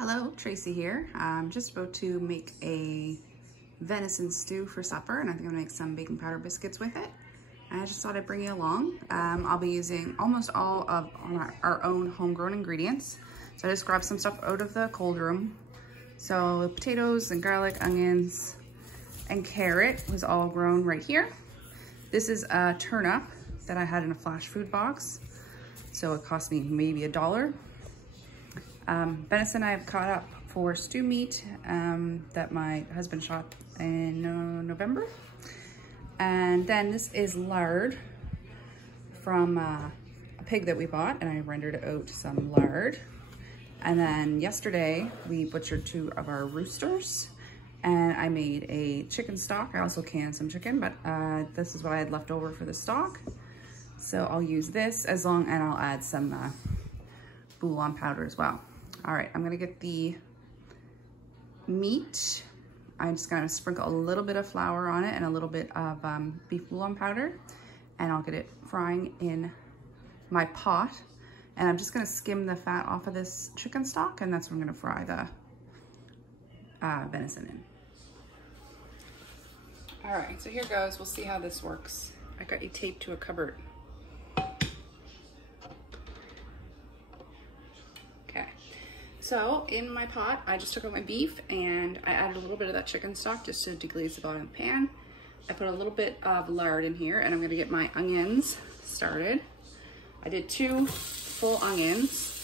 Hello, Tracy here. I'm just about to make a venison stew for supper, and I think I'm gonna make some baking powder biscuits with it. And I just thought I'd bring you along. I'll be using almost all of our own homegrown ingredients. So I just grabbed some stuff out of the cold room. So potatoes and garlic, onions, and carrot was all grown right here. This is a turnip that I had in a flash food box. So it cost me maybe $1. Venison I've caught up for stew meat that my husband shot in November. And then this is lard from a pig that we bought, and I rendered out some lard. And then yesterday we butchered 2 of our roosters, and I made a chicken stock. I also canned some chicken, but this is what I had left over for the stock. So I'll use this and I'll add some bouillon powder as well. All right, I'm gonna get the meat. I'm just gonna sprinkle a little bit of flour on it and a little bit of beef bouillon powder, and I'll get it frying in my pot. And I'm just gonna skim the fat off of this chicken stock, and that's what I'm gonna fry the venison in. All right, so here goes. We'll see how this works. I got you taped to a cupboard. So in my pot, I just took out my beef and I added a little bit of that chicken stock just to deglaze the bottom of the pan. I put a little bit of lard in here, and I'm gonna get my onions started. I did 2 full onions.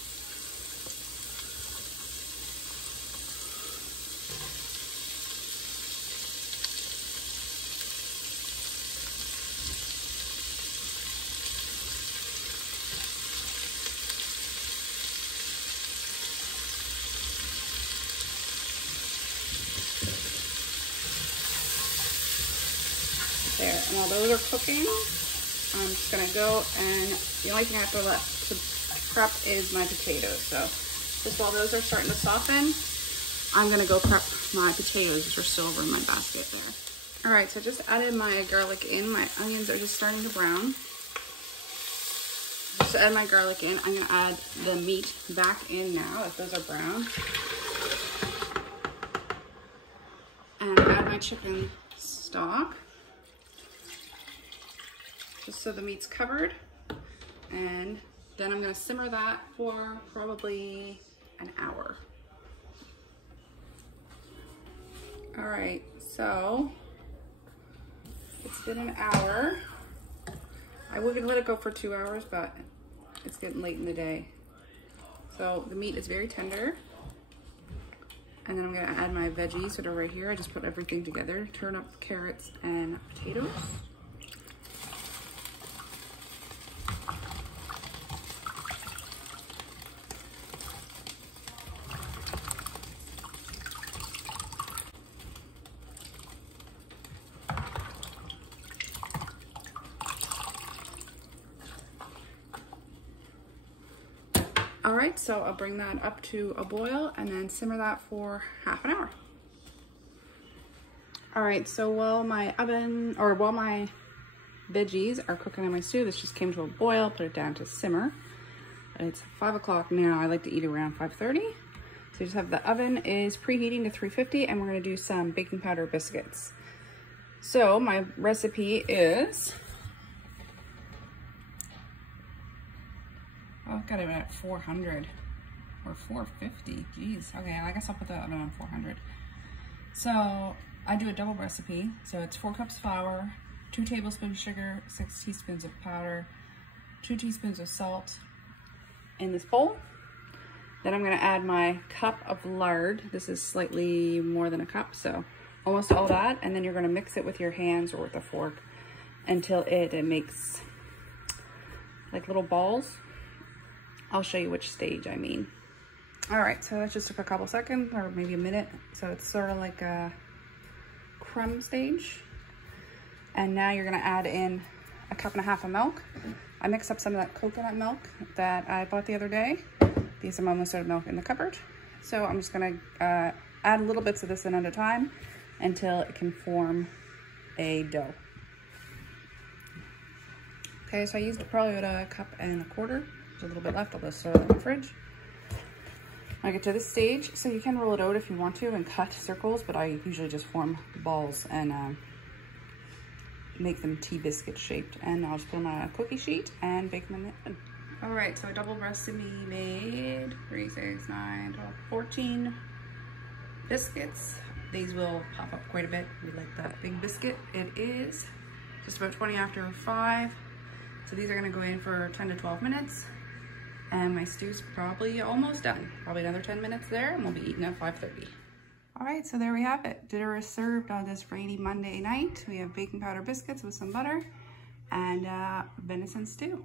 There, and while those are cooking, I'm just gonna go, and the only thing I have to prep is my potatoes. So just while those are starting to soften, I'm gonna go prep my potatoes, which are still over in my basket there. All right, so I just added my garlic in. My onions are just starting to brown. Just to add my garlic in, I'm gonna add the meat back in now, if those are brown. And add my chicken stock, just so the meat's covered. And then I'm gonna simmer that for probably an hour. All right, so it's been an hour. I would let it go for 2 hours, but it's getting late in the day. So the meat is very tender. And then I'm gonna add my veggies that are right here. I just put everything together, turnip, carrots, and potatoes. All right, so I'll bring that up to a boil and then simmer that for half an hour. All right, so while my veggies are cooking in my stew, this just came to a boil, put it down to simmer. It's 5 o'clock now. I like to eat around 5:30. So just have the oven is preheating to 350, and we're gonna do some baking powder biscuits. So my recipe is, I've got it at 400 or 450. Geez. Okay, I guess I'll put the oven on 400. So I do a double recipe. So it's 4 cups flour, 2 tablespoons sugar, 6 teaspoons of powder, 2 teaspoons of salt in this bowl. Then I'm gonna add my cup of lard. This is slightly more than a cup, so almost all that. And then you're gonna mix it with your hands or with a fork until it makes like little balls. I'll show you which stage I mean. All right, so that just took a couple seconds or maybe a minute. So it's sort of like a crumb stage. And now you're gonna add in 1.5 cups of milk. I mixed up some of that coconut milk that I bought the other day. These are my almost out of milk in the cupboard. So I'm just gonna add little bits of this in at a time until it can form a dough. Okay, so I used probably about 1.25 cups. There's a little bit left. I'll just throw it in the fridge. I get to this stage, so you can roll it out if you want to and cut circles, but I usually just form balls and make them tea biscuit shaped. And I'll just put them on a cookie sheet and bake them in the oven. All right, so a double breasted me made 3, 6, 9, 12, 14 biscuits. These will pop up quite a bit. We like that big biscuit. It is just about 20 after 5. So these are gonna go in for 10 to 12 minutes. And my stew's probably almost done. Probably another 10 minutes there, and we'll be eating at 5:30. All right, so there we have it. Dinner is served on this rainy Monday night. We have baking powder biscuits with some butter and venison stew.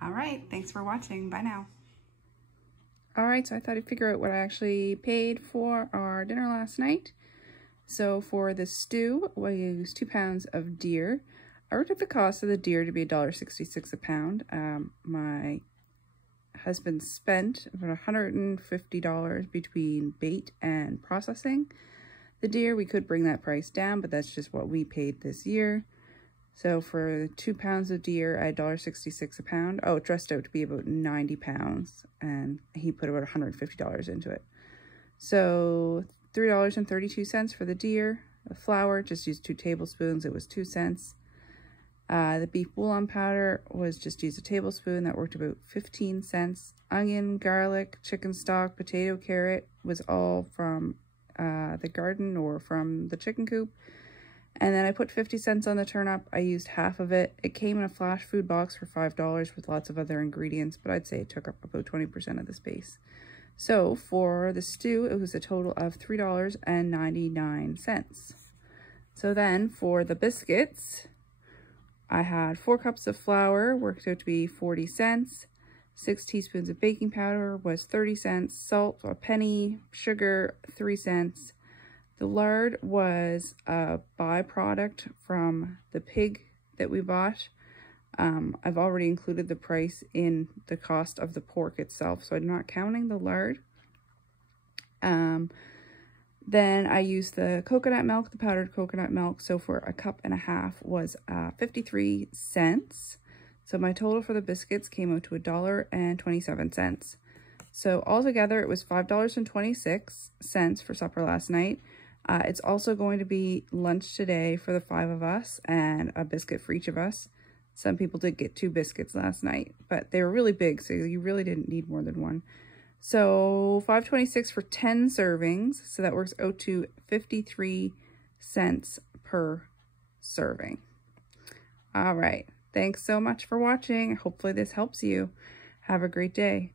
All right, thanks for watching. Bye now. All right, so I thought I'd figure out what I actually paid for our dinner last night. So for the stew, we used 2 pounds of deer. I worked out the cost of the deer to be $1.66 a pound. My husband spent about $150 between bait and processing. The deer, we could bring that price down, but that's just what we paid this year. So for 2 pounds of deer at $1.66 a pound, oh, it dressed out to be about 90 pounds, and he put about $150 into it. So $3.32 for the deer. The flour, just used 2 tablespoons, it was 2 cents. The beef bouillon powder was just used a tablespoon, that worked about 15 cents. Onion, garlic, chicken stock, potato, carrot was all from the garden or from the chicken coop. And then I put 50 cents on the turnip. I used half of it. It came in a flash food box for $5 with lots of other ingredients, but I'd say it took up about 20% of the space. So for the stew, it was a total of $3.99. So then for the biscuits, I had 4 cups of flour, worked out to be 40 cents. 6 teaspoons of baking powder was 30 cents. Salt, a penny. Sugar, 3 cents. The lard was a byproduct from the pig that we bought. I've already included the price in the cost of the pork itself, so I'm not counting the lard. Then I used the coconut milk, the powdered coconut milk. So for a cup and a half was 53 cents. So my total for the biscuits came out to $1.27. So altogether it was $5.26 for supper last night. It's also going to be lunch today for the 5 of us and a biscuit for each of us. Some people did get 2 biscuits last night, but they were really big, so you really didn't need more than one. So $5.26 for 10 servings. So that works out to 53 cents per serving. All right. Thanks so much for watching. Hopefully this helps you. Have a great day.